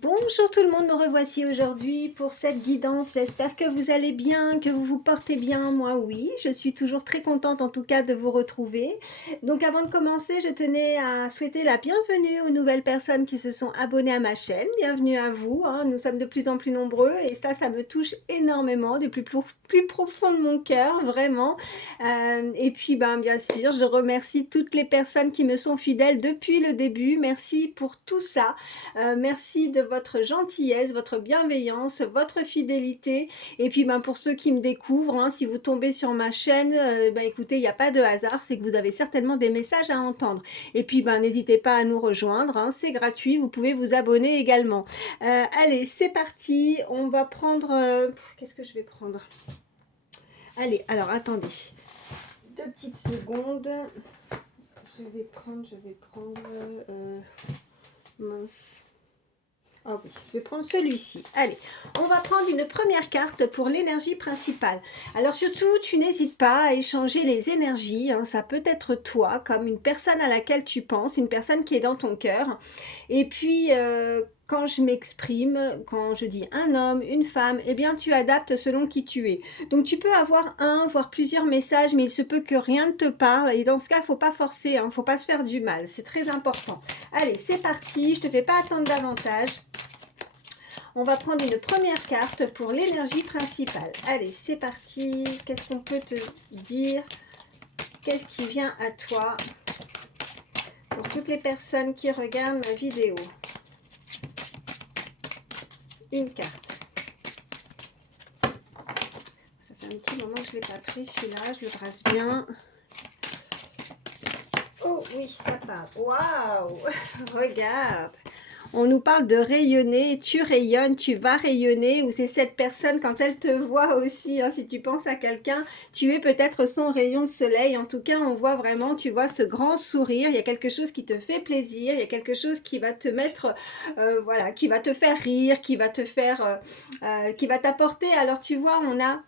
Bonjour tout le monde, me revoici aujourd'hui pour cette guidance. J'espère que vous allez bien, que vous vous portez bien. Moi oui, je suis toujours très contente en tout cas de vous retrouver. Donc avant de commencer, je tenais à souhaiter la bienvenue aux nouvelles personnes qui se sont abonnées à ma chaîne. Bienvenue à vous, hein. Nous sommes de plus en plus nombreux et ça me touche énormément du plus profond de mon cœur, vraiment. Et puis bien sûr, je remercie toutes les personnes qui me sont fidèles depuis le début. Merci pour tout ça. Merci de votre gentillesse, votre bienveillance, votre fidélité. Et puis pour ceux qui me découvrent, hein, si vous tombez sur ma chaîne, écoutez, il n'y a pas de hasard, c'est que vous avez certainement des messages à entendre. Et puis n'hésitez pas à nous rejoindre, hein, c'est gratuit, vous pouvez vous abonner également. Allez, c'est parti, on va prendre... qu'est-ce que je vais prendre? Allez, alors attendez, 2 petites secondes. Je vais prendre... mince. Ah oui, je vais prendre celui-ci. Allez, on va prendre une première carte pour l'énergie principale. Alors surtout, tu n'hésites pas à échanger les énergies. Hein, ça peut être toi, comme une personne à laquelle tu penses, une personne qui est dans ton cœur. Et puis, quand je m'exprime, quand je dis un homme, une femme, eh bien tu adaptes selon qui tu es. Donc tu peux avoir un, voire plusieurs messages, mais il se peut que rien ne te parle. Et dans ce cas, il ne faut pas forcer, hein, faut pas se faire du mal. C'est très important. Allez, c'est parti. Je ne te fais pas attendre davantage. On va prendre une première carte pour l'énergie principale. Allez, c'est parti. Qu'est-ce qu'on peut te dire? Qu'est-ce qui vient à toi pour toutes les personnes qui regardent ma vidéo? Une carte. Ça fait un petit moment que je ne l'ai pas pris celui-là. Je le brasse bien. Oh oui, ça part. Waouh! Regarde! On nous parle de rayonner, tu rayonnes, tu vas rayonner, ou c'est cette personne quand elle te voit aussi, hein, si tu penses à quelqu'un, tu es peut-être son rayon de soleil. En tout cas, on voit vraiment, tu vois ce grand sourire, il y a quelque chose qui te fait plaisir, il y a quelque chose qui va te mettre, voilà, qui va te faire rire, qui va te faire, qui va t'apporter. Alors tu vois, on a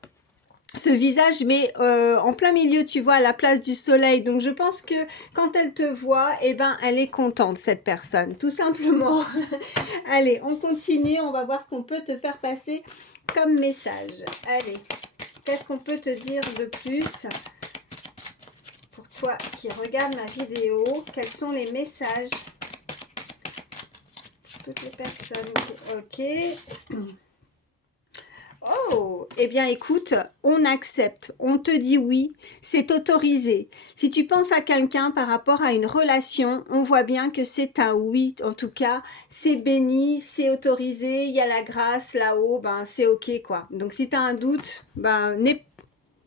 ce visage mais en plein milieu, tu vois, à la place du soleil. Donc je pense que quand elle te voit, eh ben elle est contente, cette personne, tout simplement. Allez, on continue, on va voir ce qu'on peut te faire passer comme message. Allez, qu'est-ce qu'on peut te dire de plus pour toi qui regarde ma vidéo? Quels sont les messages pour toutes les personnes? Ok. Oh, eh bien écoute, on accepte, on te dit oui, c'est autorisé. Si tu penses à quelqu'un par rapport à une relation, on voit bien que c'est un oui, en tout cas, c'est béni, c'est autorisé, il y a la grâce là-haut, c'est ok quoi. Donc si tu as un doute, il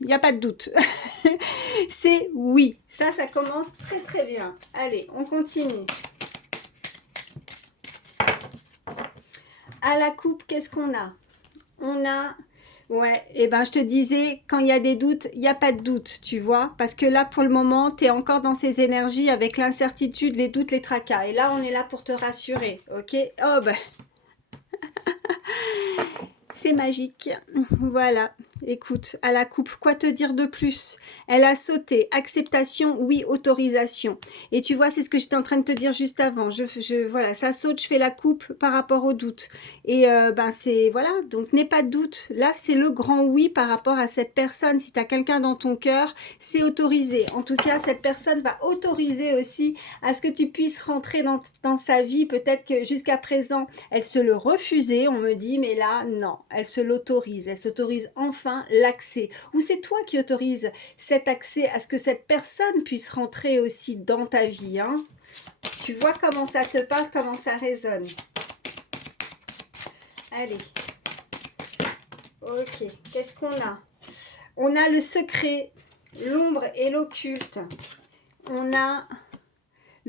n'y a pas de doute. C'est oui, ça commence très très bien. Allez, on continue. À la coupe, qu'est-ce qu'on a? On a... Ouais, et je te disais, quand il y a des doutes, il n'y a pas de doute, tu vois. Parce que là, pour le moment, tu es encore dans ces énergies avec l'incertitude, les doutes, les tracas. Et là, on est là pour te rassurer, ok? Oh, c'est magique. Voilà. Écoute, à la coupe, quoi te dire de plus? Elle a sauté. Acceptation, oui, autorisation. Et tu vois, c'est ce que j'étais en train de te dire juste avant. Voilà, ça saute, je fais la coupe par rapport au doute. Et c'est, voilà, donc n'aie pas de doute. Là, c'est le grand oui par rapport à cette personne. Si tu as quelqu'un dans ton cœur, c'est autorisé. En tout cas, cette personne va autoriser aussi à ce que tu puisses rentrer dans sa vie. Peut-être que jusqu'à présent, elle se le refusait, on me dit, mais là, non, elle se l'autorise. Elle s'autorise enfin l'accès. Ou c'est toi qui autorise cet accès à ce que cette personne puisse rentrer aussi dans ta vie. Hein. Tu vois comment ça te parle, comment ça résonne. Allez. Ok, qu'est-ce qu'on a? On a le secret, l'ombre et l'occulte. On a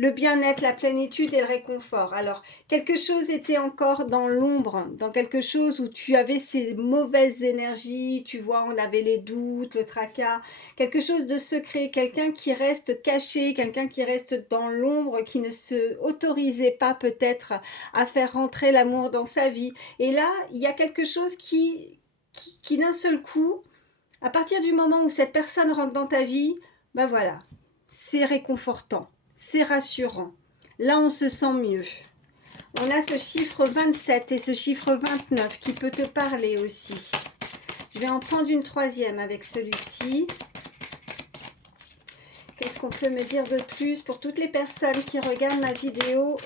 le bien-être, la plénitude et le réconfort. Alors, quelque chose était encore dans l'ombre, dans quelque chose où tu avais ces mauvaises énergies, tu vois, on avait les doutes, le tracas, quelque chose de secret, quelqu'un qui reste caché, quelqu'un qui reste dans l'ombre, qui ne se autorisait pas peut-être à faire rentrer l'amour dans sa vie. Et là, il y a quelque chose qui d'un seul coup, à partir du moment où cette personne rentre dans ta vie, voilà, c'est réconfortant. C'est rassurant. Là, on se sent mieux. On a ce chiffre 27 et ce chiffre 29 qui peut te parler aussi. Je vais en prendre une troisième avec celui-ci. Qu'est-ce qu'on peut me dire de plus pour toutes les personnes qui regardent ma vidéo?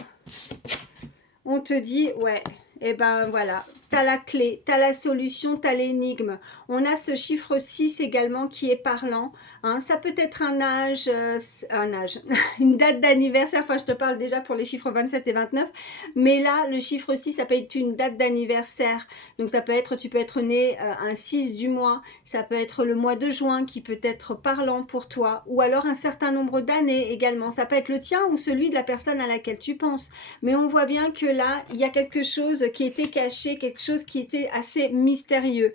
On te dit, ouais, et ben voilà, tu as la clé, tu as la solution, tu as l'énigme. On a ce chiffre 6 également qui est parlant. Hein. Ça peut être un âge, une date d'anniversaire. Enfin, je te parle déjà pour les chiffres 27 et 29. Mais là, le chiffre 6, ça peut être une date d'anniversaire. Donc, ça peut être, tu peux être né un 6 du mois. Ça peut être le mois de juin qui peut être parlant pour toi. Ou alors un certain nombre d'années également. Ça peut être le tien ou celui de la personne à laquelle tu penses. Mais on voit bien que là, il y a quelque chose qui était caché, quelque chose qui était assez mystérieux.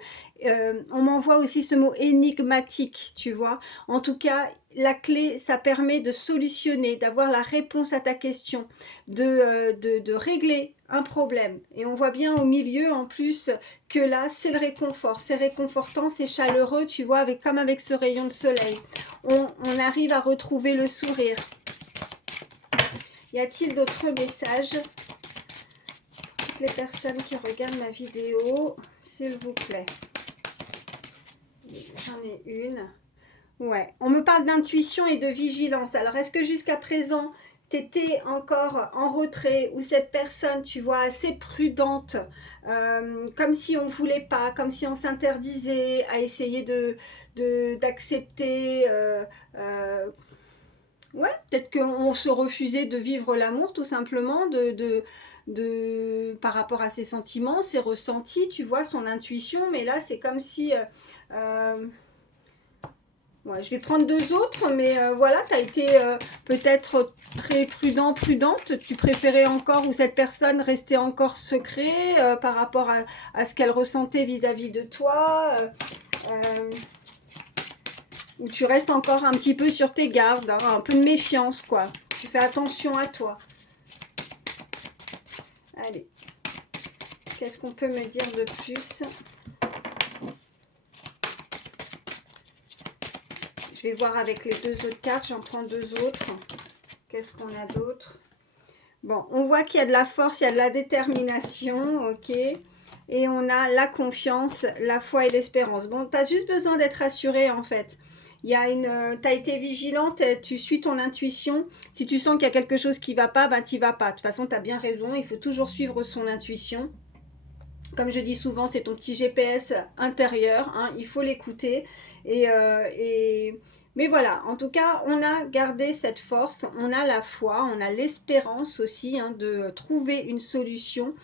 On m'envoie aussi ce mot énigmatique, tu vois. En tout cas, la clé, ça permet de solutionner, d'avoir la réponse à ta question, de régler un problème. Et on voit bien au milieu, en plus, que là, c'est le réconfort. C'est réconfortant, c'est chaleureux, tu vois, comme avec ce rayon de soleil. On arrive à retrouver le sourire. Y a-t-il d'autres messages pour toutes les personnes qui regardent ma vidéo, s'il vous plaît? J'en ai une. Ouais, on me parle d'intuition et de vigilance. Alors, est-ce que jusqu'à présent, tu étais encore en retrait ou cette personne, tu vois, assez prudente, comme si on ne voulait pas, comme si on s'interdisait à essayer d'accepter ouais, peut-être qu'on se refusait de vivre l'amour tout simplement, par rapport à ses sentiments, ses ressentis, tu vois, son intuition. Mais là, c'est comme si... ouais, je vais prendre deux autres, mais voilà, tu as été peut-être très prudent, prudente. Tu préférais encore, ou cette personne restait encore secret par rapport à ce qu'elle ressentait vis-à-vis de toi. Ou tu restes encore un petit peu sur tes gardes, hein, un peu de méfiance, quoi. Tu fais attention à toi. Allez, qu'est-ce qu'on peut me dire de plus? Je vais voir avec les deux autres cartes, j'en prends deux autres. Qu'est-ce qu'on a d'autre? Bon, on voit qu'il y a de la force, il y a de la détermination, ok. Et on a la confiance, la foi et l'espérance. Bon, tu as juste besoin d'être rassuré, en fait. Tu as été vigilante, tu suis ton intuition. Si tu sens qu'il y a quelque chose qui ne va pas, ben tu vas pas. De toute façon, tu as bien raison, il faut toujours suivre son intuition. Comme je dis souvent, c'est ton petit GPS intérieur, hein, il faut l'écouter. Mais voilà, en tout cas, on a gardé cette force, on a la foi, on a l'espérance aussi, hein, de trouver une solution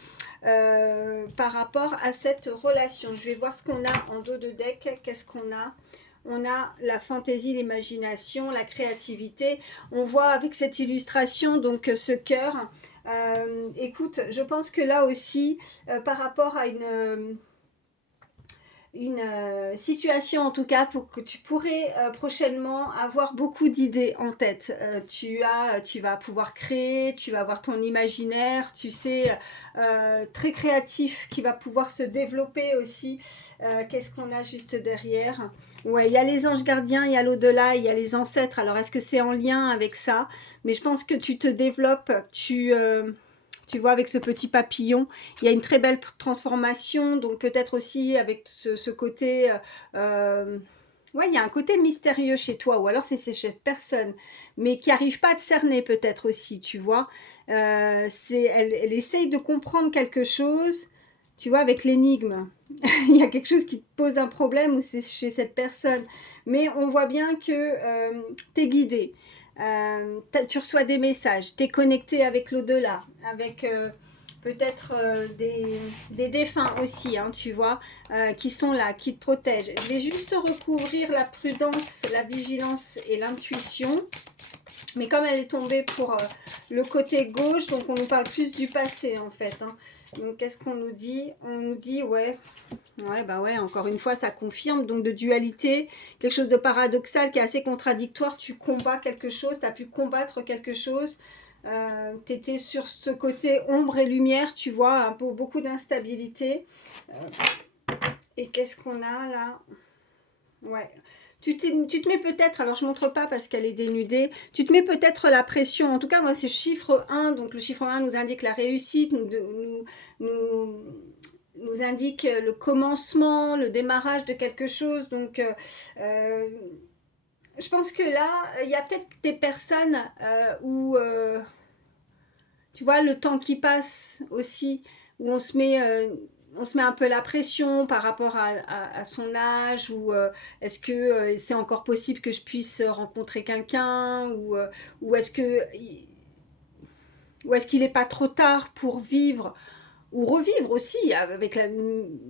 par rapport à cette relation. Je vais voir ce qu'on a en dos de deck. Qu'est-ce qu'on a? On a la fantaisie, l'imagination, la créativité. On voit avec cette illustration donc ce cœur. Écoute, je pense que là aussi, par rapport à une situation en tout cas pour que tu pourrais prochainement avoir beaucoup d'idées en tête. Tu vas pouvoir créer, tu vas avoir ton imaginaire, tu sais, très créatif qui va pouvoir se développer aussi. Qu'est-ce qu'on a juste derrière? Ouais, il y a les anges gardiens, il y a l'au-delà, il y a les ancêtres. Alors est-ce que c'est en lien avec ça? Mais je pense que tu te développes, tu vois, avec ce petit papillon, il y a une très belle transformation, donc peut-être aussi avec ce côté... ouais, il y a un côté mystérieux chez toi, ou alors c'est cette personne, mais qui n'arrive pas à te cerner peut-être aussi, tu vois. Elle essaye de comprendre quelque chose, tu vois, avec l'énigme. Il y a quelque chose qui te pose un problème ou c'est chez cette personne. Mais on voit bien que tu es guidé. Tu reçois des messages, tu es connecté avec l'au-delà, avec peut-être des défunts aussi, hein, tu vois, qui sont là, qui te protègent. Je vais juste recouvrir la prudence, la vigilance et l'intuition. Mais comme elle est tombée pour le côté gauche, donc on nous parle plus du passé en fait. Hein. Donc qu'est-ce qu'on nous dit? On nous dit, ouais, bah ouais, encore une fois, ça confirme. Donc de dualité, quelque chose de paradoxal qui est assez contradictoire. Tu combats quelque chose, tu as pu combattre quelque chose. Tu étais sur ce côté ombre et lumière, tu vois, un peu, beaucoup d'instabilité. Et qu'est-ce qu'on a là? Ouais. tu te mets peut-être, alors je ne montre pas parce qu'elle est dénudée, tu te mets peut-être la pression. En tout cas, moi, c'est chiffre 1. Donc, le chiffre 1 nous indique la réussite, nous indique le commencement, le démarrage de quelque chose. Donc, je pense que là, il y a peut-être des personnes où, tu vois, le temps qui passe aussi, où on se met un peu la pression par rapport à son âge, ou est-ce que c'est encore possible que je puisse rencontrer quelqu'un, ou ou est-ce qu'il n'est pas trop tard pour vivre ou revivre aussi avec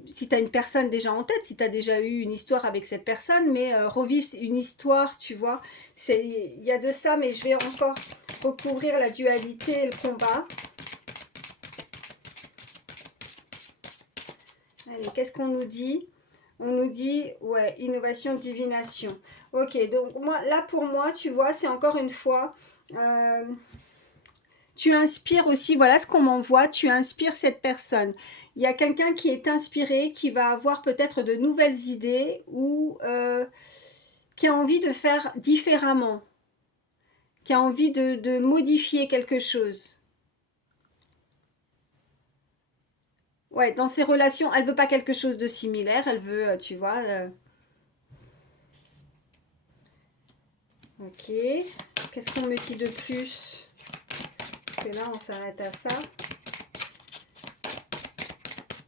si tu as une personne déjà en tête, si tu as déjà eu une histoire avec cette personne, mais revivre une histoire, tu vois, il y a de ça, mais je vais encore recouvrir la dualité et le combat. Allez, qu'est-ce qu'on nous dit? On nous dit, ouais, innovation, divination. Ok, donc moi, là pour moi, tu vois, c'est encore une fois, euh, tu inspires aussi, voilà ce qu'on m'envoie, tu inspires cette personne. Il y a quelqu'un qui est inspiré, qui va avoir peut-être de nouvelles idées ou qui a envie de faire différemment, qui a envie de modifier quelque chose. Ouais, dans ses relations, elle veut pas quelque chose de similaire, elle veut, tu vois. Ok, qu'est-ce qu'on me dit de plus? Parce que là, on s'arrête à ça.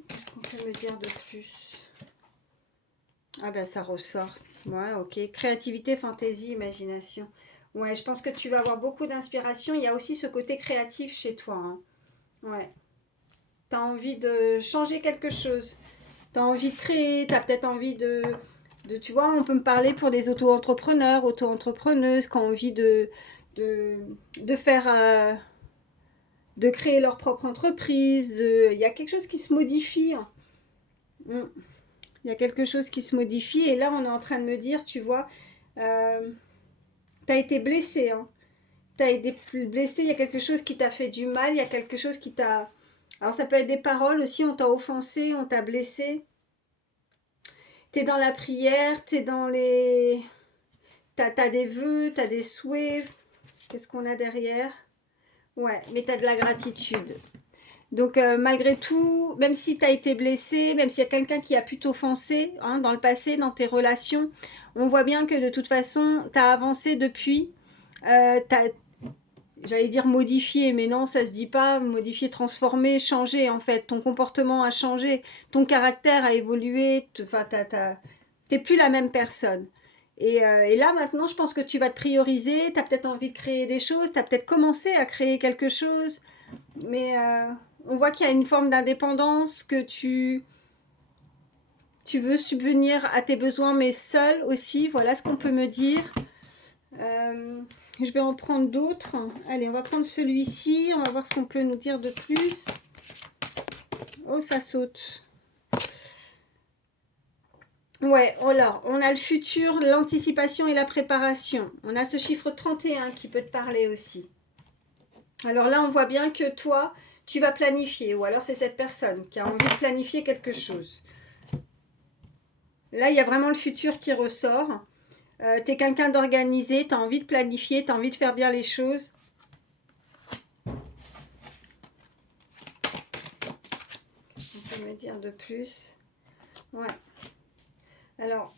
Qu'est-ce qu'on peut me dire de plus? Ah ben ça ressort. Ouais, ok. Créativité, fantaisie, imagination. Ouais, je pense que tu vas avoir beaucoup d'inspiration. Il y a aussi ce côté créatif chez toi, hein. Ouais. Tu as envie de changer quelque chose. Tu as envie de créer. Tu as peut-être envie tu vois, on peut me parler pour des auto-entrepreneurs, auto-entrepreneuses qui ont envie de, de faire, de créer leur propre entreprise. Il y a quelque chose qui se modifie, hein. Mm. Il y a quelque chose qui se modifie. Et là, on est en train de me dire, tu vois, euh, t'as été blessé, hein. T'as été blessé, il y a quelque chose qui t'a fait du mal, il y a quelque chose qui t'a... Alors ça peut être des paroles aussi, on t'a offensé, on t'a blessé. T'es dans la prière, t'es dans les... T'as des vœux, t'as des souhaits. Qu'est-ce qu'on a derrière? Ouais, mais t'as de la gratitude. Donc malgré tout, même si tu as été blessé, même s'il y a quelqu'un qui a pu t'offenser, hein, dans le passé, dans tes relations, on voit bien que de toute façon, tu as avancé depuis. T'as, j'allais dire modifié, mais non, ça se dit pas. Modifié, transformé, changé en fait. Ton comportement a changé, ton caractère a évolué. Enfin, t'es plus la même personne. Et là maintenant, je pense que tu vas te prioriser. Tu as peut-être envie de créer des choses. Tu as peut-être commencé à créer quelque chose. Mais on voit qu'il y a une forme d'indépendance, que tu veux subvenir à tes besoins, mais seul aussi. Voilà ce qu'on peut me dire. Euh, je vais en prendre d'autres. Allez, on va prendre celui-ci. On va voir ce qu'on peut nous dire de plus. Oh, ça saute. Ouais, voilà. On a le futur, l'anticipation et la préparation. On a ce chiffre 31 qui peut te parler aussi. Alors là, on voit bien que toi, tu vas planifier. Ou alors c'est cette personne qui a envie de planifier quelque chose. Là, il y a vraiment le futur qui ressort. Tu es quelqu'un d'organisé, tu as envie de planifier, tu as envie de faire bien les choses. On peut me dire de plus. Ouais. Alors,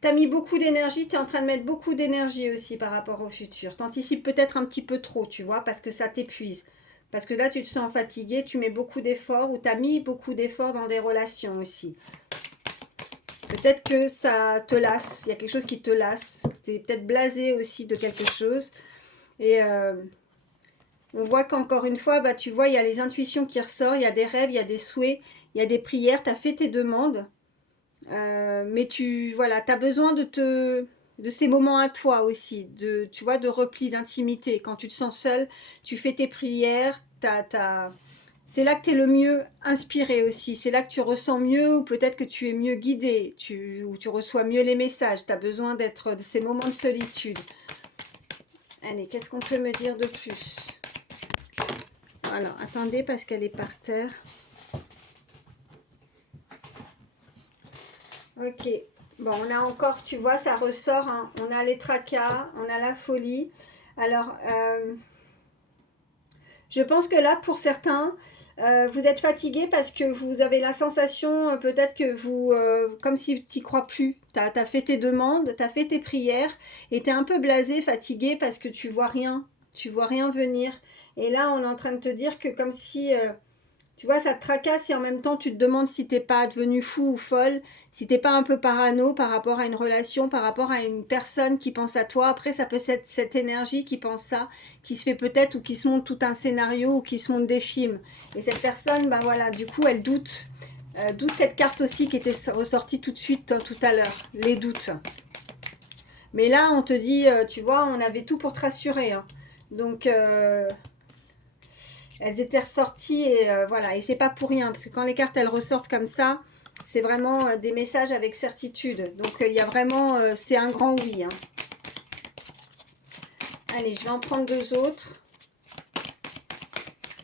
tu as mis beaucoup d'énergie, tu es en train de mettre beaucoup d'énergie aussi par rapport au futur. Tu anticipes peut-être un petit peu trop, tu vois, parce que ça t'épuise. Parce que là, tu te sens fatigué, tu mets beaucoup d'efforts ou tu as mis beaucoup d'efforts dans des relations aussi. Peut-être que ça te lasse, il y a quelque chose qui te lasse. Tu es peut-être blasé aussi de quelque chose. Et on voit qu'encore une fois, bah, tu vois, il y a les intuitions qui ressortent, il y a des rêves, il y a des souhaits, il y a des prières, tu as fait tes demandes. Mais voilà, tu as besoin de ces moments à toi aussi, tu vois, de repli, d'intimité. Quand tu te sens seul, tu fais tes prières, c'est là que tu es le mieux inspiré aussi. C'est là que tu ressens mieux ou peut-être que tu es mieux guidé, ou tu reçois mieux les messages. Tu as besoin de ces moments de solitude. Allez, qu'est-ce qu'on peut me dire de plus? Alors, attendez parce qu'elle est par terre. Ok. Bon, on a encore, tu vois, ça ressort, hein. On a les tracas, on a la folie. Alors, je pense que là, pour certains, vous êtes fatigué parce que vous avez la sensation, peut-être que vous, comme si tu n'y crois plus. Tu as fait tes demandes, tu as fait tes prières, et tu es un peu blasé, fatigué parce que tu vois rien venir. Et là, on est en train de te dire que comme si, tu vois, ça te tracasse et en même temps, tu te demandes si t'es pas devenu fou ou folle, si t'es pas un peu parano par rapport à une relation, par rapport à une personne qui pense à toi. Après, ça peut être cette énergie qui pense ça, qui se fait peut-être ou qui se monte tout un scénario ou qui se monte des films. Et cette personne, ben voilà, du coup, elle doute. D'où cette carte aussi qui était ressortie tout de suite tout à l'heure, les doutes. Mais là, on te dit, tu vois, on avait tout pour te rassurer, hein. Donc, elles étaient ressorties et voilà, et c'est pas pour rien parce que quand les cartes elles ressortent comme ça, c'est vraiment des messages avec certitude. Donc il y a vraiment, c'est un grand oui, hein. Allez, je vais en prendre deux autres.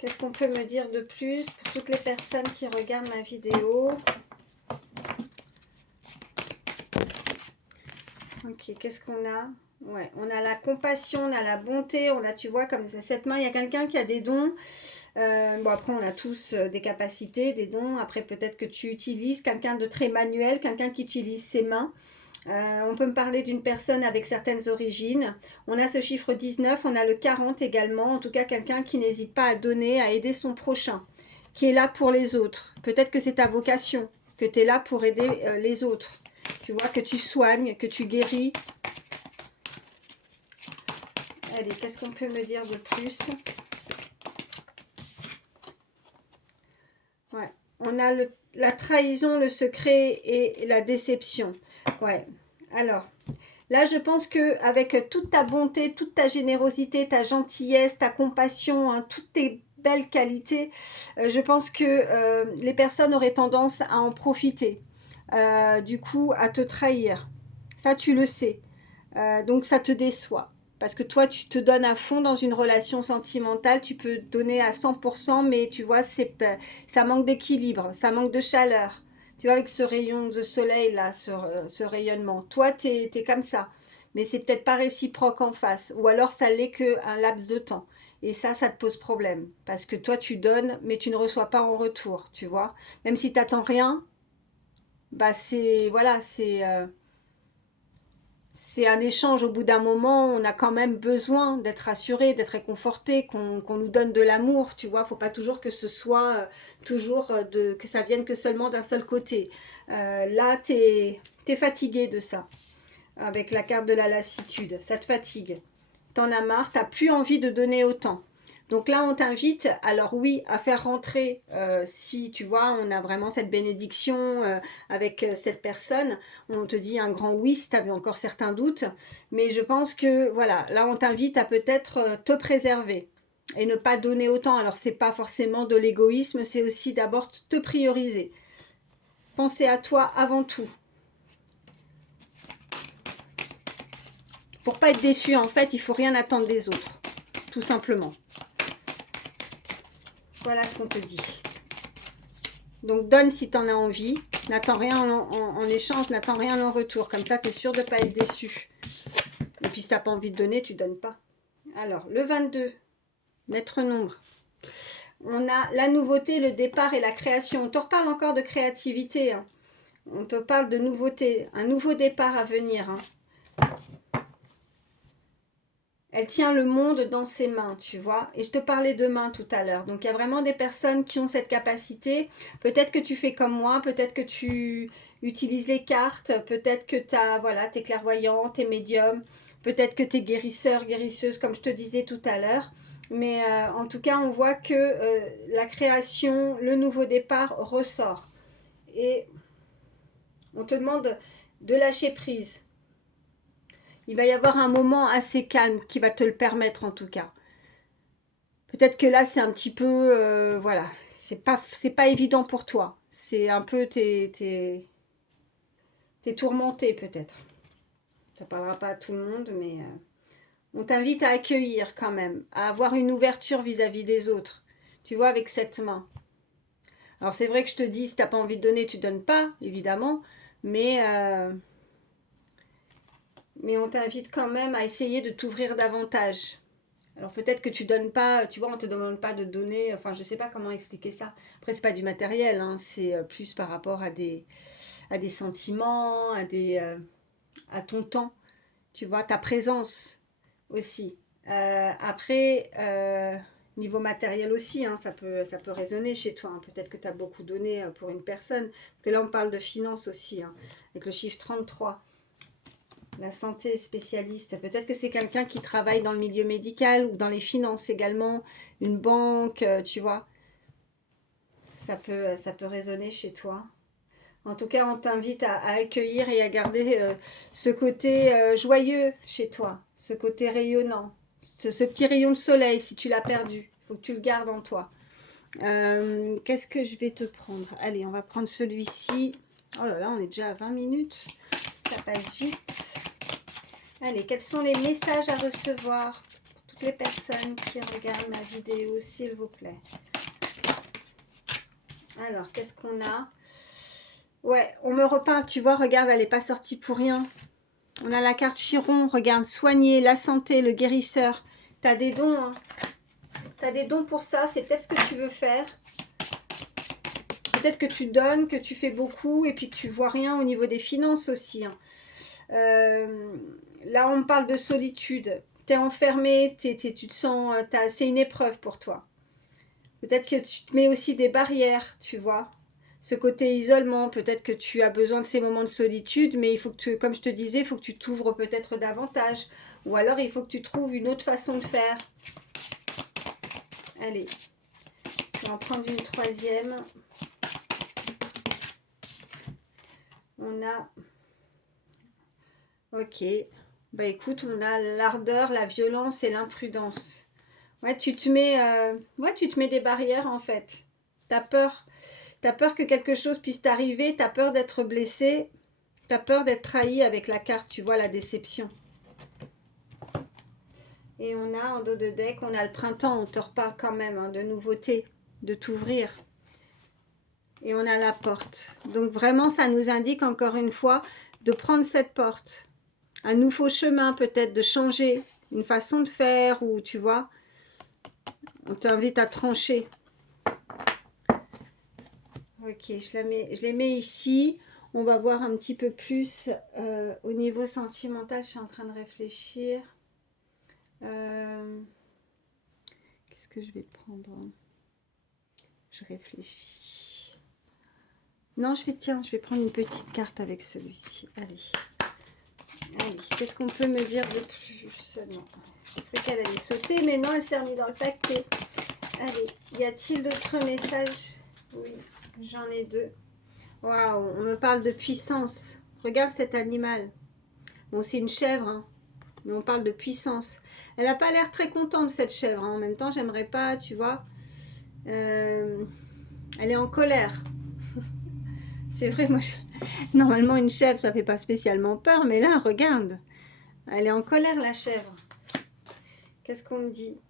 Qu'est-ce qu'on peut me dire de plus pour toutes les personnes qui regardent ma vidéo? Ok, qu'est-ce qu'on a? Ouais, on a la compassion, on a la bonté, on a, tu vois, comme cette main, il y a quelqu'un qui a des dons. Bon, après, on a tous des capacités, des dons. Après, peut-être que tu utilises quelqu'un de très manuel, quelqu'un qui utilise ses mains. On peut me parler d'une personne avec certaines origines. On a ce chiffre 19, on a le 40 également. En tout cas, quelqu'un qui n'hésite pas à donner, à aider son prochain, qui est là pour les autres. Peut-être que c'est ta vocation, que tu es là pour aider les autres. Tu vois, que tu soignes, que tu guéris. Allez, qu'est-ce qu'on peut me dire de plus? Ouais. On a la trahison, le secret et la déception. Ouais. Alors, là, je pense que avec toute ta bonté, toute ta générosité, ta gentillesse, ta compassion, hein, toutes tes belles qualités, je pense que les personnes auraient tendance à en profiter. Du coup, à te trahir. Ça, tu le sais. Donc, ça te déçoit. Parce que toi, tu te donnes à fond dans une relation sentimentale, tu peux donner à 100%, mais tu vois, ça manque d'équilibre, ça manque de chaleur. Tu vois, avec ce rayon de soleil là, ce rayonnement. Toi, t'es comme ça. Mais c'est peut-être pas réciproque en face. Ou alors, ça l'est qu'un laps de temps. Et ça te pose problème. Parce que toi, tu donnes, mais tu ne reçois pas en retour, tu vois. Même si tu n'attends rien, bah c'est, voilà, c'est un échange. Au bout d'un moment, on a quand même besoin d'être rassuré, d'être réconforté, qu'on nous donne de l'amour, tu vois. Faut pas toujours que ce soit que ça vienne que seulement d'un seul côté. Là, t'es fatigué de ça, avec la carte de la lassitude. Ça te fatigue. T'en as marre, t'as plus envie de donner autant. Donc là, on t'invite, alors oui, à faire rentrer, si tu vois, on a vraiment cette bénédiction avec cette personne, on te dit un grand oui si tu avais encore certains doutes, mais je pense que voilà, là on t'invite à peut-être te préserver et ne pas donner autant. Alors c'est pas forcément de l'égoïsme, c'est aussi d'abord te prioriser. Penser à toi avant tout. Pour pas être déçu, en fait, il faut rien attendre des autres, tout simplement. Voilà ce qu'on te dit. Donc donne si tu en as envie. N'attends rien en échange, n'attends rien en retour. Comme ça, tu es sûr de ne pas être déçu. Et puis si tu n'as pas envie de donner, tu ne donnes pas. Alors, le 22, maître nombre. On a la nouveauté, le départ et la création. On te reparle encore de créativité, hein. On te parle de nouveauté, un nouveau départ à venir, hein. Elle tient le monde dans ses mains, tu vois. Et je te parlais de mains tout à l'heure. Donc, il y a vraiment des personnes qui ont cette capacité. Peut-être que tu fais comme moi. Peut-être que tu utilises les cartes. Peut-être que voilà, tu es clairvoyant, tu es médium. Peut-être que tu es guérisseur, guérisseuse, comme je te disais tout à l'heure. Mais en tout cas, on voit que la création, le nouveau départ ressort. Et on te demande de lâcher prise. Il va y avoir un moment assez calme qui va te le permettre en tout cas. Peut-être que là, c'est un petit peu, voilà, c'est pas évident pour toi. C'est un peu, t'es tourmenté peut-être. Ça parlera pas à tout le monde, mais on t'invite à accueillir quand même, à avoir une ouverture vis-à-vis des autres. Tu vois, avec cette main. Alors c'est vrai que je te dis, si t'as pas envie de donner, tu donnes pas, évidemment, mais mais on t'invite quand même à essayer de t'ouvrir davantage. Alors peut-être que tu donnes pas, tu vois, on te demande pas de donner, enfin je sais pas comment expliquer ça. Après c'est pas du matériel, hein, c'est plus par rapport à des sentiments, à ton temps, tu vois, ta présence aussi. Après, niveau matériel aussi, hein, ça peut résonner chez toi, hein. Peut-être que tu as beaucoup donné pour une personne, parce que là on parle de finances aussi, hein, avec le chiffre 33. La santé spécialiste, peut-être que c'est quelqu'un qui travaille dans le milieu médical ou dans les finances également, une banque, tu vois, ça peut résonner chez toi. En tout cas, on t'invite à accueillir et à garder ce côté joyeux chez toi, ce côté rayonnant, ce petit rayon de soleil si tu l'as perdu. Il faut que tu le gardes en toi. Qu'est-ce que je vais te prendre? Allez, on va prendre celui-ci. Oh là là, on est déjà à 20 minutes. Ça passe vite. Allez, quels sont les messages à recevoir pour toutes les personnes qui regardent ma vidéo, s'il vous plaît? Alors, qu'est-ce qu'on a? Ouais, on me reparle, tu vois, regarde, elle n'est pas sortie pour rien. On a la carte Chiron, regarde, soigner, la santé, le guérisseur. Tu as des dons, hein. Tu as des dons pour ça, c'est peut-être ce que tu veux faire. Peut-être que tu donnes, que tu fais beaucoup et puis que tu vois rien au niveau des finances aussi, hein. Là, on me parle de solitude. Tu es enfermé, tu te sens, c'est une épreuve pour toi. Peut-être que tu te mets aussi des barrières, tu vois. Ce côté isolement, peut-être que tu as besoin de ces moments de solitude, mais il faut que tu, comme je te disais, il faut que tu t'ouvres peut-être davantage. Ou alors il faut que tu trouves une autre façon de faire. Allez, je vais en prendre une troisième. On a... Ok. Bah écoute, on a l'ardeur, la violence et l'imprudence. Ouais, ouais, tu te mets des barrières en fait. T'as peur. T'as peur que quelque chose puisse t'arriver, t'as peur d'être blessé, t'as peur d'être trahi avec la carte, tu vois, la déception. Et on a en dos de deck, on a le printemps, on te reparle quand même hein, de nouveautés, de t'ouvrir. Et on a la porte. Donc vraiment, ça nous indique encore une fois de prendre cette porte. Un nouveau chemin peut-être, de changer une façon de faire ou tu vois, on t'invite à trancher. Ok, je les mets ici. On va voir un petit peu plus au niveau sentimental. Je suis en train de réfléchir. Qu'est-ce que je vais prendre? Je réfléchis. Non, je vais prendre une petite carte avec celui-ci. Allez. Allez, qu'est-ce qu'on peut me dire de plus? Non. J'ai cru qu'elle allait sauter, mais non, elle s'est remise dans le paquet. Allez, y a-t-il d'autres messages? Oui, j'en ai deux. Waouh, on me parle de puissance. Regarde cet animal. Bon, c'est une chèvre, hein, mais on parle de puissance. Elle n'a pas l'air très contente, cette chèvre, hein. En même temps, j'aimerais pas, tu vois. Elle est en colère. C'est vrai, moi, normalement, une chèvre, ça fait pas spécialement peur, mais là, regarde. Elle est en colère, la chèvre. Qu'est-ce qu'on me dit?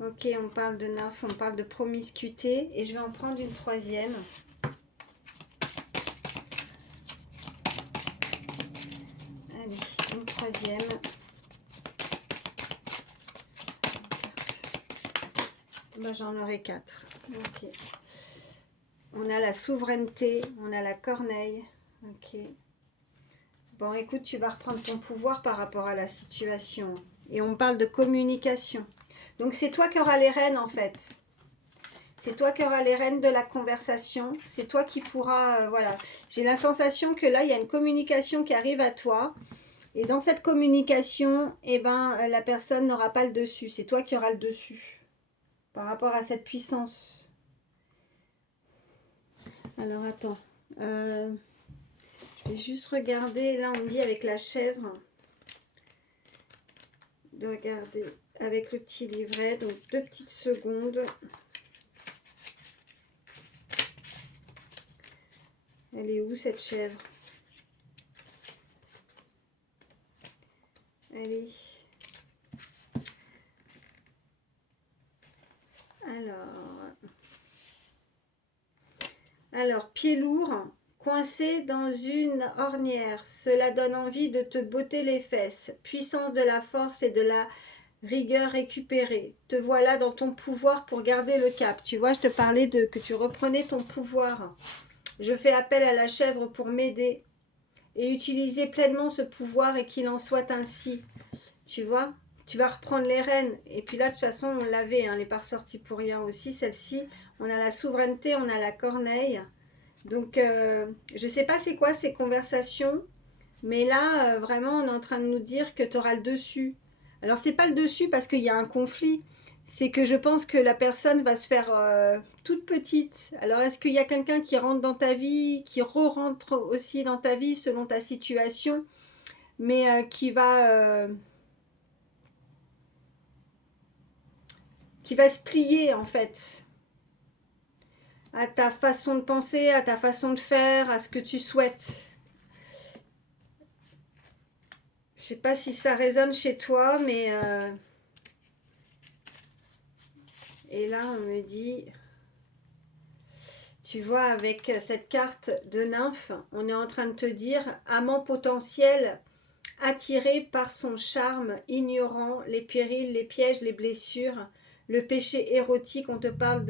Ok, on parle de nymphe, on parle de promiscuité, et je vais en prendre une troisième. Allez, une troisième. Ben, j'en aurai 4. Ok. On a la souveraineté, on a la corneille. Ok. Bon, écoute, tu vas reprendre ton pouvoir par rapport à la situation. Et on parle de communication. Donc, c'est toi qui auras les rênes, en fait. C'est toi qui auras les rênes de la conversation. C'est toi qui pourras... voilà. J'ai la sensation que là, il y a une communication qui arrive à toi. Et dans cette communication, eh ben, la personne n'aura pas le dessus. C'est toi qui auras le dessus. Par rapport à cette puissance. Alors, attends. Je vais juste regarder. Là, on me dit avec la chèvre. De regarder avec le petit livret. Donc, 2 petites secondes. Elle est où, cette chèvre? Allez. Alors, pied lourd, Coincé dans une ornière, cela donne envie de te botter les fesses. Puissance de la force et de la rigueur récupérée. Te voilà dans ton pouvoir pour garder le cap. Tu vois, je te parlais de que tu reprenais ton pouvoir. Je fais appel à la chèvre pour m'aider et utiliser pleinement ce pouvoir et qu'il en soit ainsi. Tu vois, tu vas reprendre les rênes. Et puis là, de toute façon, on l'avait, hein, elle n'est pas ressortie pour rien aussi, celle-ci. On a la souveraineté, on a la corneille. Donc, je ne sais pas c'est quoi ces conversations, mais là, vraiment, on est en train de nous dire que tu auras le dessus. Alors, c'est pas le dessus parce qu'il y a un conflit. C'est que je pense que la personne va se faire toute petite. Alors, est-ce qu'il y a quelqu'un qui rentre dans ta vie, qui re-rentre aussi dans ta vie selon ta situation, mais qui va se plier en fait à ta façon de penser, à ta façon de faire, à ce que tu souhaites. Je sais pas si ça résonne chez toi, mais et là on me dit, tu vois, avec cette carte de nymphe, on est en train de te dire amant potentiel, attiré par son charme, ignorant les périls, les pièges, les blessures, le péché érotique. On te parle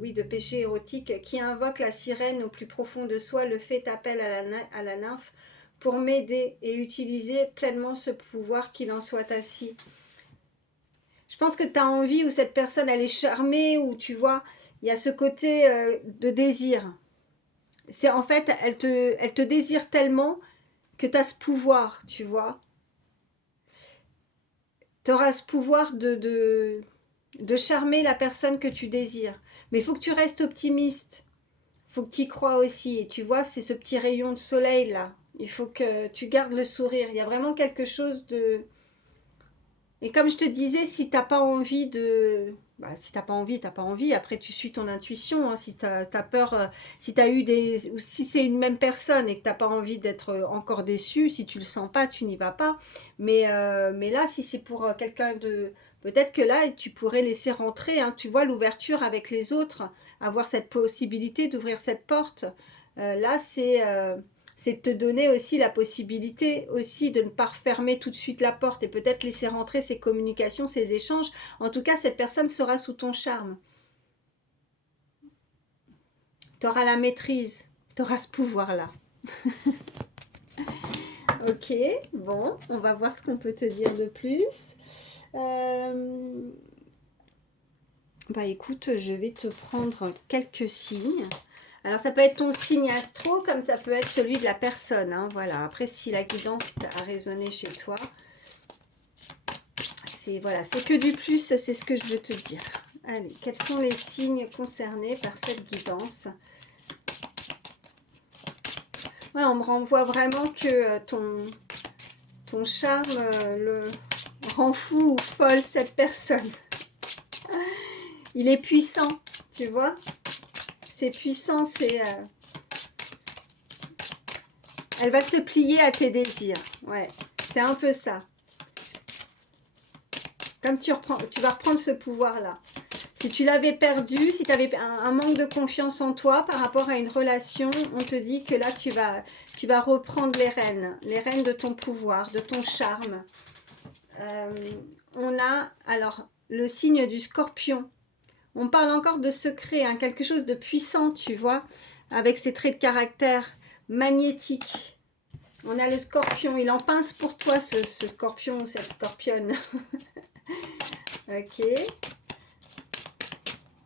oui, de péché érotique, qui invoque la sirène au plus profond de soi, le fait appel à la nymphe pour m'aider et utiliser pleinement ce pouvoir qu'il en soit ainsi. Je pense que tu as envie, ou cette personne elle est charmée, ou tu vois, il y a ce côté de désir. C'est en fait, elle te désire tellement que tu as ce pouvoir, tu vois. Tu auras ce pouvoir de charmer la personne que tu désires. Mais il faut que tu restes optimiste. Il faut que tu y crois aussi. Et tu vois, c'est ce petit rayon de soleil là. Il faut que tu gardes le sourire. Il y a vraiment quelque chose de... Et comme je te disais, si t'as pas envie de... Bah, si t'as pas envie, t'as pas envie. Après, tu suis ton intuition. Hein. Si t'as peur, si t'as eu des... Ou si c'est une même personne et que t'as pas envie d'être encore déçu, si tu le sens pas, tu n'y vas pas. Mais là, si c'est pour quelqu'un de... Peut-être que là, tu pourrais laisser rentrer, hein. Tu vois, l'ouverture avec les autres, avoir cette possibilité d'ouvrir cette porte. Là, c'est de te donner aussi la possibilité aussi de ne pas refermer tout de suite la porte et peut-être laisser rentrer ces communications, ces échanges. En tout cas, cette personne sera sous ton charme. Tu auras la maîtrise, tu auras ce pouvoir-là. Ok, bon, on va voir ce qu'on peut te dire de plus. Bah écoute, je vais te prendre quelques signes. Alors ça peut être ton signe astro comme ça peut être celui de la personne. Hein, voilà. Après, si la guidance a résonné chez toi, c'est voilà, c'est que du plus, c'est ce que je veux te dire. Allez, quels sont les signes concernés par cette guidance? Ouais, on me renvoie vraiment que ton charme le rend fou ou folle cette personne. Il est puissant, tu vois. C'est puissant, elle va se plier à tes désirs. Ouais, c'est un peu ça. Comme tu vas reprendre ce pouvoir-là. Si tu l'avais perdu, si tu avais un manque de confiance en toi par rapport à une relation, on te dit que là, tu vas reprendre les rênes de ton pouvoir, de ton charme. On a alors le signe du scorpion. On parle encore de secret, hein, quelque chose de puissant, tu vois, avec ses traits de caractère magnétiques. On a le scorpion, il en pince pour toi ce scorpion ou cette scorpionne. Ok.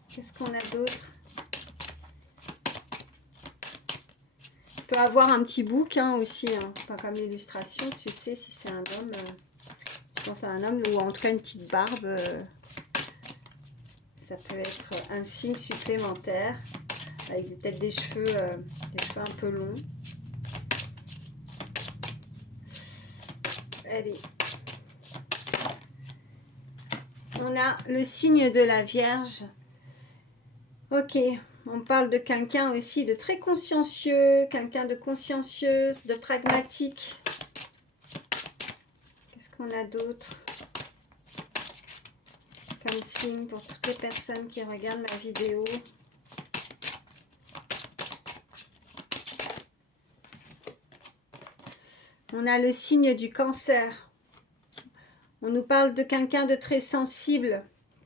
Qu'est-ce qu'on a d'autre? Tu peux avoir un petit bouc hein, aussi, hein, pas comme l'illustration, tu sais si c'est un homme. Je pense à un homme ou en tout cas une petite barbe. Ça peut être un signe supplémentaire avec peut-être des cheveux un peu longs. Allez. On a le signe de la Vierge. Ok, on parle de quelqu'un aussi de très consciencieux, quelqu'un de consciencieuse, de pragmatique. Qu'est-ce qu'on a d'autre comme signe pour toutes les personnes qui regardent ma vidéo? On a le signe du Cancer. On nous parle de quelqu'un de très sensible,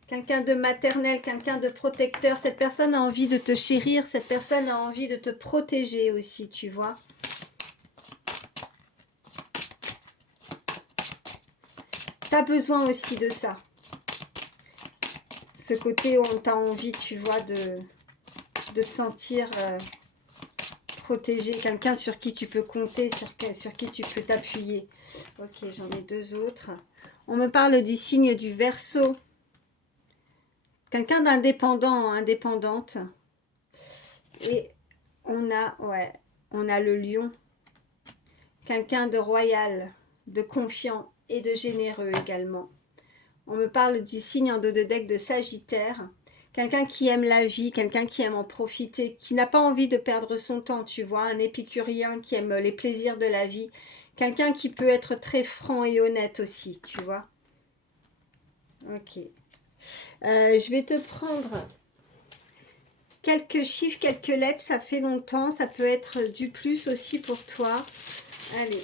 quelqu'un de maternel, quelqu'un de protecteur. Cette personne a envie de te chérir, cette personne a envie de te protéger aussi, tu vois. Tu as besoin aussi de ça. Ce côté où on t'a envie, tu vois, de te sentir protégé. Quelqu'un sur qui tu peux compter, sur qui tu peux t'appuyer. Ok, j'en ai deux autres. On me parle du signe du Verseau. Quelqu'un d'indépendant, indépendante. Et on a le Lion. Quelqu'un de royal, de confiant et de généreux également. On me parle du signe en dos de deck de Sagittaire. Quelqu'un qui aime la vie, quelqu'un qui aime en profiter, qui n'a pas envie de perdre son temps, tu vois, un épicurien qui aime les plaisirs de la vie. Quelqu'un qui peut être très franc et honnête aussi, tu vois. Ok. Je vais te prendre quelques chiffres, quelques lettres, ça fait longtemps, ça peut être du plus aussi pour toi. Allez.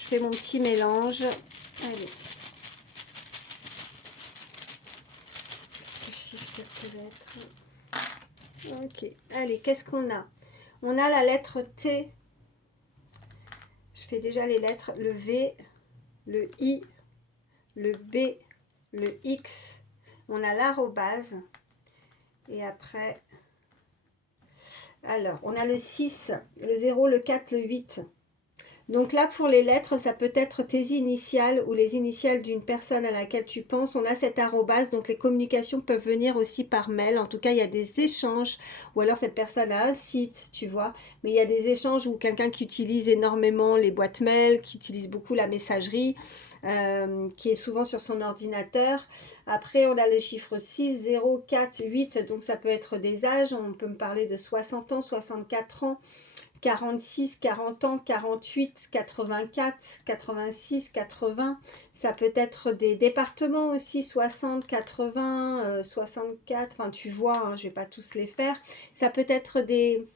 Je fais mon petit mélange. Allez. Quelques chiffres, quelques lettres. Ok. Allez, qu'est-ce qu'on a? On a la lettre T. Je fais déjà les lettres. Le V, le I, le B, le X. On a l'arrobase. Et après... Alors, on a le 6, le 0, le 4, le 8. Donc là, pour les lettres, ça peut être tes initiales ou les initiales d'une personne à laquelle tu penses. On a cet arrobase, donc les communications peuvent venir aussi par mail. En tout cas, il y a des échanges, ou alors cette personne a un site, tu vois. Mais il y a des échanges où quelqu'un qui utilise énormément les boîtes mail, qui utilise beaucoup la messagerie, qui est souvent sur son ordinateur. Après, on a le chiffre 6, 0, 4, 8. Donc ça peut être des âges. On peut me parler de 60 ans, 64 ans. 46, 40 ans, 48, 84, 86, 80. Ça peut être des départements aussi, 60, 80, 64. Enfin, tu vois, hein, je ne vais pas tous les faire. Ça peut être des...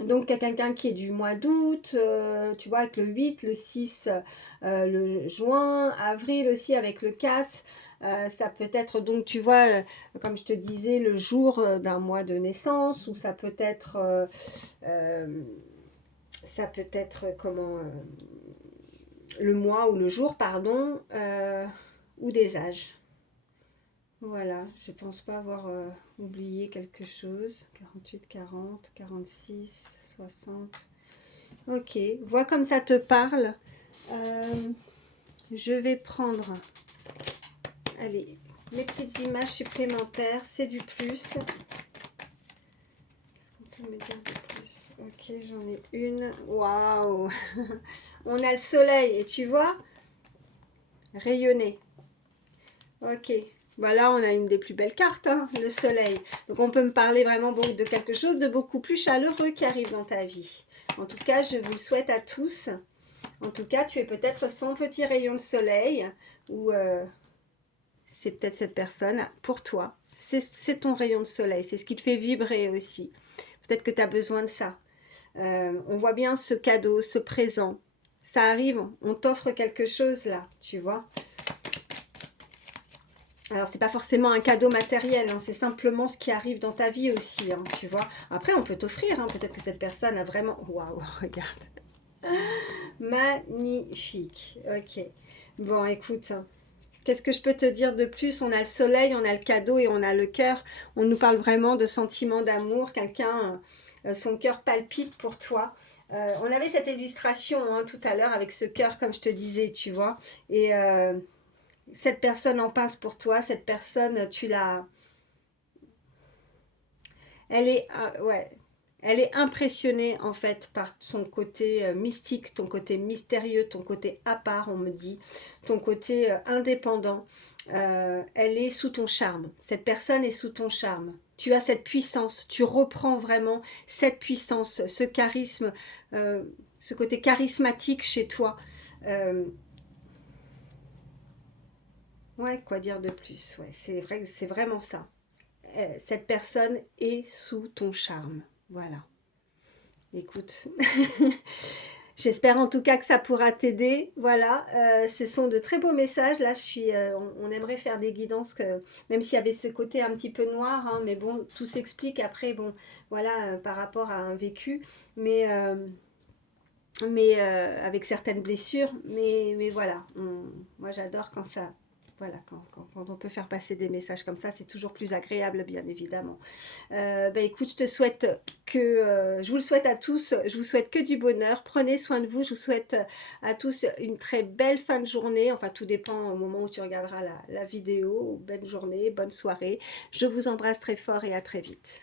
Donc, quelqu'un qui est du mois d'août, tu vois, avec le 8, le 6, le juin, avril aussi avec le 4. Ça peut être, donc tu vois, comme je te disais, le jour d'un mois de naissance, ou ça peut être... comment le mois ou le jour, pardon, ou des âges. Voilà, je pense pas avoir oublié quelque chose. 48, 40, 46, 60. Ok, vois comme ça te parle. Je vais prendre, allez, mes petites images supplémentaires, c'est du plus. Qu'est-ce qu'on peut me dire de plus? Ok, j'en ai une. Waouh! On a le soleil et tu vois, rayonner. Ok, voilà, on a une des plus belles cartes, hein, le soleil. Donc on peut me parler vraiment de quelque chose de beaucoup plus chaleureux qui arrive dans ta vie. En tout cas, je vous le souhaite à tous. En tout cas, tu es peut-être son petit rayon de soleil, ou c'est peut-être cette personne pour toi. C'est ton rayon de soleil, c'est ce qui te fait vibrer aussi. Peut-être que tu as besoin de ça. On voit bien ce cadeau, ce présent. Ça arrive, on t'offre quelque chose là, tu vois. Alors, c'est pas forcément un cadeau matériel, hein, c'est simplement ce qui arrive dans ta vie aussi, hein, tu vois. Après, on peut t'offrir, hein, peut-être que cette personne a vraiment... Waouh, regarde. Magnifique, ok. Bon, écoute, qu'est-ce que je peux te dire de plus? On a le soleil, on a le cadeau et on a le cœur. On nous parle vraiment de sentiments d'amour. Quelqu'un, son cœur palpite pour toi. On avait cette illustration hein, tout à l'heure avec ce cœur, comme je te disais, tu vois. Et cette personne en pince pour toi. Cette personne, tu l'as... Elle est... ouais. Elle est impressionnée en fait par son côté mystique, ton côté mystérieux, ton côté à part, on me dit, ton côté indépendant. Elle est sous ton charme. Cette personne est sous ton charme. Tu as cette puissance, tu reprends vraiment cette puissance, ce charisme, ce côté charismatique chez toi. Ouais, quoi dire de plus? Ouais, c'est vrai, c'est vraiment ça. Cette personne est sous ton charme. Voilà. écoute, j'espère en tout cas que ça pourra t'aider. Voilà, ce sont de très beaux messages. Là, on aimerait faire des guidances, même s'il y avait ce côté un petit peu noir, hein, mais bon, tout s'explique après, bon, voilà, par rapport à un vécu, mais, avec certaines blessures. Mais voilà, moi j'adore quand ça... Voilà, quand on peut faire passer des messages comme ça, c'est toujours plus agréable, bien évidemment. Bah écoute, je vous le souhaite à tous, je vous souhaite que du bonheur, prenez soin de vous, je vous souhaite à tous une très belle fin de journée, enfin tout dépend au moment où tu regarderas la vidéo, bonne journée, bonne soirée, je vous embrasse très fort et à très vite.